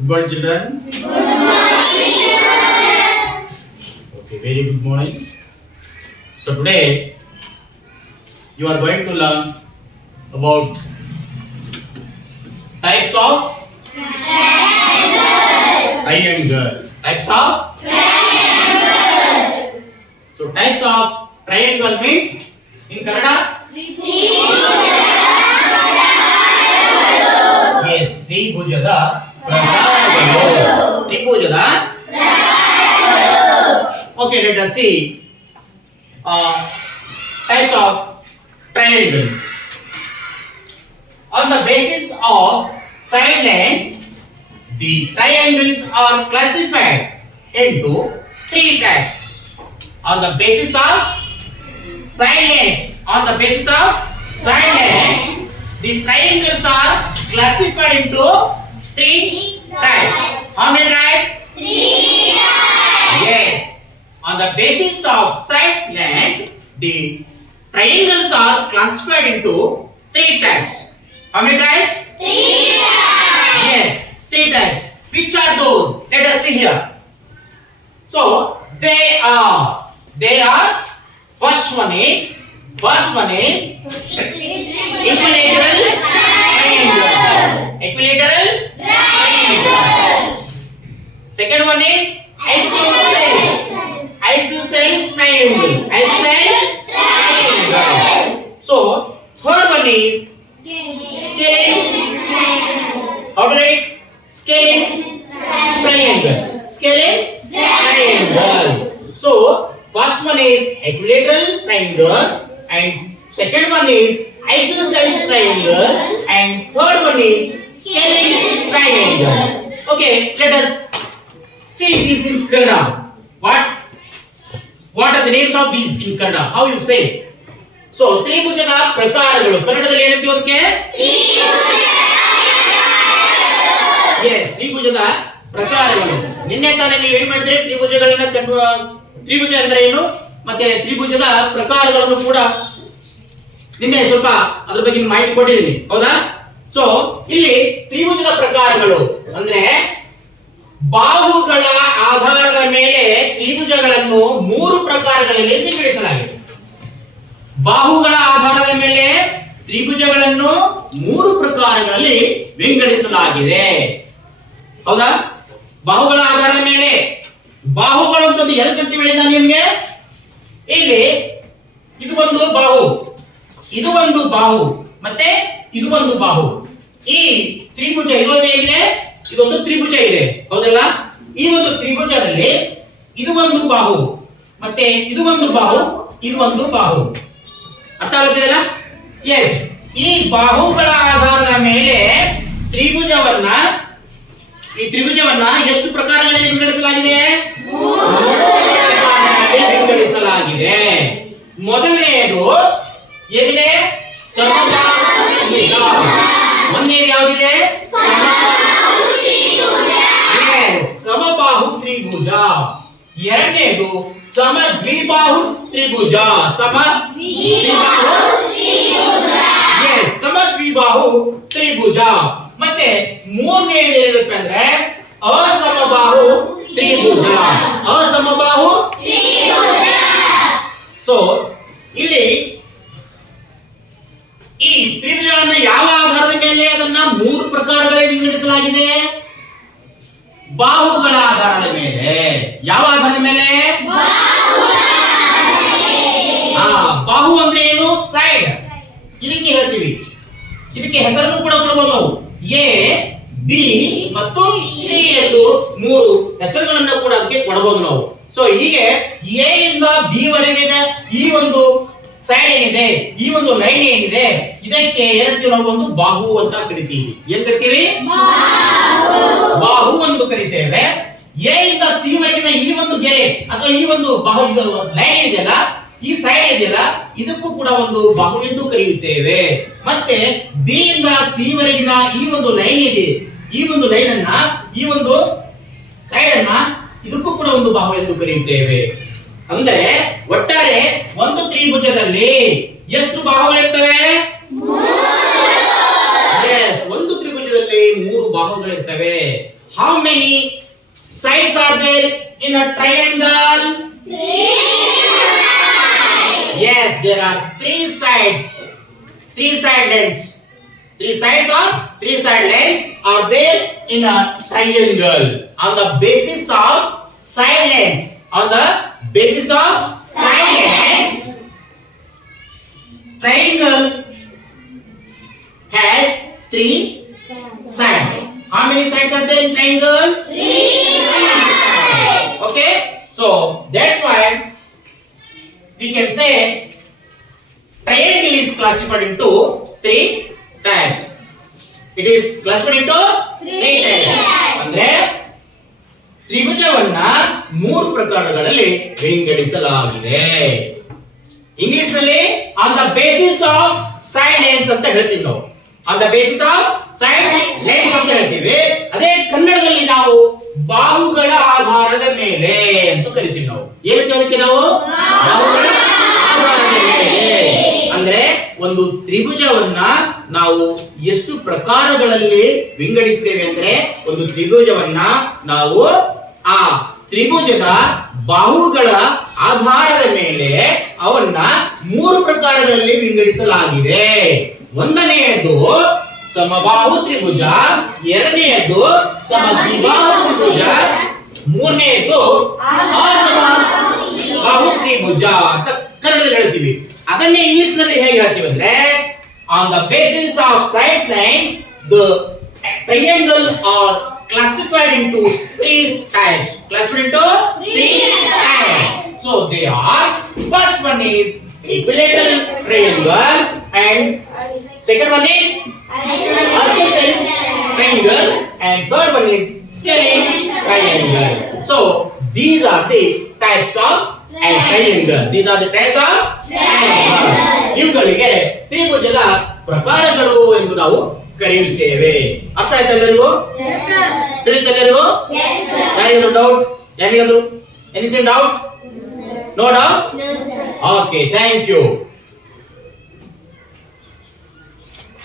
Good morning, children. Good morning, sir. Okay, very good morning. So today you are going to learn about types of triangle. Types of triangle. So types of triangle means in Kannada? Yes, ತ್ರಿಭುಜದ ಪ್ರಕಾರಗಳು. ತ್ರಿಭುಜದ Okay, let us see types of triangles. On the basis of side lengths, the triangles are classified into three types. On the basis of side lengths, the triangles are classified into three types. How many types? Three types. Yes. On the basis of side lengths, the triangles are classified into three types. How many types? Three types. Yes, three types. Which are those? Let us see here. So they are. First one is equilateral triangle. Second one is isosceles triangle. So third one is scalene. How to write? Scalene triangle. So first one is equilateral triangle, and second one is isosceles triangle, and third one is scalene triangle. Okay, let us see this in Kannada. What are the names of these in Kannada? How you say? So ತ್ರಿಭುಜದ ಪ್ರಕಾರಗಳು ಕನ್ನಡದಲ್ಲಿ ಏನಂತೀವಿ ಅದಕ್ಕೆ? Yes, ತ್ರಿಭುಜದ ಪ್ರಕಾರಗಳು. ನಿನ್ನೆ ತಾನೇ ನೀವು ಏನು ಮಾಡಿದ್ರಿ? ತ್ರಿಭುಜ ಅಂದ್ರೆ ಏನು ಮತ್ತೆ ತ್ರಿಭುಜದ ಪ್ರಕಾರಗಳನ್ನು ಕೂಡ ನಿನ್ನೆ ಸ್ವಲ್ಪ ಅದ್ರ ಬಗ್ಗೆ ಮಾಹಿತಿ ಕೊಟ್ಟಿದ್ದೀನಿ, ಹೌದಾ? ಸೊ ಇಲ್ಲಿ ತ್ರಿಭುಜದ ಪ್ರಕಾರಗಳು ಅಂದ್ರೆ ಬಾಹುಗಳ ಆಧಾರದ ಮೇಲೆ ತ್ರಿಭುಜಗಳನ್ನು ಮೂರು ಪ್ರಕಾರಗಳಲ್ಲಿ ವಿಂಗಡಿಸಲಾಗಿದೆ. ಬಾಹುಗಳ ಆಧಾರದ ಮೇಲೆ ತ್ರಿಭುಜಗಳನ್ನು ಮೂರು ಪ್ರಕಾರಗಳಲ್ಲಿ ವಿಂಗಡಿಸಲಾಗಿದೆ, ಹೌದಾ? ಬಾಹುಗಳ ಆಧಾರದ ಮೇಲೆ ಬಾಹುಗಳು ಅಂತಂದು ಎದಕ್ಕಂತೀವಿ ಹೇಳಿ ನಾನು ನಿಮ್ಗೆ? ಇಲ್ಲಿ ಇದು ಒಂದು ಬಾಹು, ಇದು ಒಂದು ಬಾಹು, ಮತ್ತೆ ಇದು ಒಂದು ಬಾಹು. ಈ ತ್ರಿಭುಜ ಇದೊಂದು ಹೇಗಿದೆ, ಇದೊಂದು ತ್ರಿಭುಜ ಇದೆ, ಹೌದಲ್ಲ? ಈ ಒಂದು ತ್ರಿಭುಜದಲ್ಲಿ ಇದು ಒಂದು ಬಾಹು, ಮತ್ತೆ ಇದು ಒಂದು ಬಾಹು, ಇದು ಒಂದು ಬಾಹು. ಅರ್ಥ ಆಗುತ್ತಿದೆಯಲ್ಲ? ಎಸ್. ಈ ಬಾಹುಗಳ ಆಧಾರದ ಮೇಲೆ ಈ ತ್ರಿಭುಜವನ್ನ ಎಷ್ಟು ಪ್ರಕಾರಗಳಲ್ಲಿ ವಿಂಗಡಿಸಲಾಗಿದೆ? ವಿಂಗಡಿಸಲಾಗಿದೆ. ಮೊದಲನೆಯದು ಏನಿದೆ? ಸಮಬಾಹು ತ್ರಿಭುಜ. ಒಂದನೇದು ಯಾವುದಿದೆ? ಸಮಬಾಹು ತ್ರಿಭುಜ. ಎರಡನೇದು ಸಮದ್ವಿಬಾಹು ತ್ರಿಭುಜ. ಸಮದ್ವಿಬಾಹು ತ್ರಿಭುಜ. ಮತ್ತೆ ಮೂರನೇದು ಏನಪ್ಪ ಅಂದ್ರೆ ಅಸಮಬಾಹು ತ್ರಿಭುಜ. ಸೊ ಇಲ್ಲಿ ಈ ತ್ರಿಭುಜವನ್ನು ಯಾವ ಆಧಾರದ ಮೇಲೆ ಅದನ್ನ ಮೂರು ಪ್ರಕಾರಗಳಲ್ಲಿ ವಿಂಗಡಿಸಲಾಗಿದೆ? ಬಾಹುಗಳ ಆಧಾರದ ಮೇಲೆ. ಯಾವ ಆಧಾರದ ಮೇಲೆ? ಬಾಹು ಅಂದ್ರೆ ಏನು? ಸೈಡ್. ಇದಕ್ಕೆ ಹೇಳ್ತೀವಿ, ಇದಕ್ಕೆ ಹೆಸರನ್ನು ಕೂಡ ಕೊಡಬಹುದು ನಾವು. ಎ, ಬಿ ಮತ್ತು ಸಿ ಎಂದು ಮೂರು ಹೆಸರುಗಳನ್ನ ಕೂಡ ಅದಕ್ಕೆ ಕೊಡಬಹುದು ನಾವು. ಸೊ ಹೀಗೆ ಎ ಇಂದ ಬಿ ವರೆಗಿನ ಈ ಒಂದು ಸೈಡ್ ಏನಿದೆ, ಈ ಒಂದು ಲೈನ್ ಏನಿದೆ, ಇದಕ್ಕೆ ಏನಂತೀವಿ ನಾವು? ಒಂದು ಬಾಹು ಅಂತ ಕರಿತೀವಿ. ಏನ್ ಕರಿತೀವಿ? ಬಾಹು ಎಂದು ಕರಿತೇವೆ. ಎ ಇಂದ ಸಿ ವರೆಗಿನ ಈ ಒಂದು ಗೆರೆ ಅಥವಾ ಈ ಒಂದು ಬಾಹು ಲೈನ್ ಇದೆಯಲ್ಲ, ಈ ಸೈಡ್ ಇದೆಯಲ್ಲ, ಇದಕ್ಕೂ ಕೂಡ ಒಂದು ಬಾಹು ಎಂದು ಕರೆಯುತ್ತೇವೆ. ಮತ್ತೆ ಬಿ ಇಂದ ಸಿ ವರೆಗಿನ ಈ ಒಂದು ಲೈನ್ ಇದೆ, ಈ ಒಂದು ಲೈನ್ ಅನ್ನ, ಈ ಒಂದು ಸೈಡ್ ಅನ್ನ, ಇದಕ್ಕೂ ಕೂಡ ಒಂದು ಬಾಹು ಎಂದು ಕರೆಯುತ್ತೇವೆ. ಅಂದ್ರೆ ಒಟ್ಟಾರೆ ಒಂದು ತ್ರಿಭುಜದಲ್ಲಿ ಎಷ್ಟು ಬಾಹುಗಳಿರ್ತವೆ? ಒಂದು ತ್ರಿಭುಜದಲ್ಲಿ ಮೂರು ಬಾಹುಗಳಿರ್ತವೆ. how many sides are there in a triangle? Yes, there are three sides. Three side lengths. Three sides or three side lengths are there in a triangle. On the basis of side lengths. On the basis of side lengths, triangle has three sides. How many sides are there in triangle? Okay, so that's why we can say triangle is classified into three types. It is classified into three types. ಅಂದ್ರೆ ತ್ರಿಭುಜವನ್ನ ಮೂರು ಪ್ರಕಾರಗಳಲ್ಲಿ ವಿಂಗಡಿಸಲಾಗಿದೆ. English ನಲ್ಲಿ on the basis of side lines ಅಂತ ಹೇಳ್ತೀವಿ ನಾವು. On the basis of side lines ಅಂತ ಹೇಳ್ತೀವಿ. ಅದೇ ಕನ್ನಡದಲ್ಲಿ ನಾವು ಬಾಹುಗಳ ಆಧಾರದ ಮೇಲೆ ಅಂತ ಕರಿತೀವಿ ನಾವು. ಏನಂತ ಅದಕ್ಕೆ ನಾವು ಬಾಹುಗಳ ಆಧಾರದ ಮೇಲೆ ಅಂದ್ರೆ ಒಂದು ತ್ರಿಭುಜವನ್ನ ನಾವು ಎಷ್ಟು ಪ್ರಕಾರಗಳಲ್ಲಿ ವಿಂಗಡಿಸ್ತೇವೆ ಅಂದ್ರೆ ಒಂದು ತ್ರಿಭುಜವನ್ನ ನಾವು ಆ ತ್ರಿಭುಜದ ಬಾಹುಗಳ ಆಧಾರದ ಮೇಲೆ ಅವನ್ನ ಮೂರು ಪ್ರಕಾರಗಳಲ್ಲಿ ವಿಂಗಡಿಸಲಾಗಿದೆ. ಒಂದನೆಯದು ಸಮಬಾಹು ತ್ರಿಭುಜ, ಎರಡನೆಯದು ಸಮದ್ವಿಬಾಹು ತ್ರಿಭುಜ, ಮೂರನೆಯದು ಅಸಮಬಾಹು ತ್ರಿಭುಜ ಅಂತ ಕನ್ನಡದಲ್ಲಿ ಹೇಳ್ತೀವಿ. ಅದನ್ನೇ ಇಂಗ್ಲಿಷ್ ನಲ್ಲಿ ಹೇಗೆ ಹೇಳ್ತೀವಿ ಅಂದ್ರೆ on the basis of side lines the triangle are classified into three types. Classified into three types. So they are, first one is equilateral triangle and second one is isosceles triangle and third one is scalene triangle. So these are the types of triangle. These are the types of triangle. ಇವುಗಳಿಗೆ ತ್ರಿಭುಜದ ಪ್ರಕಾರಗಳು ಎಂದು ನಾವು ಕರೆಯುತ್ತೇವೆ. ಅರ್ಥ ಆಯ್ತಾ ಎಲ್ಲರಿಗೂ? ತಿಳಿತಾ ಎಲ್ಲರಿಗೂ? ಯಾರಿಗಾದ್ರೂ ಡೌಟ್? ಯಾರಿಗಾದ್ರೂ anything doubt? No doubt? Okay, thank you.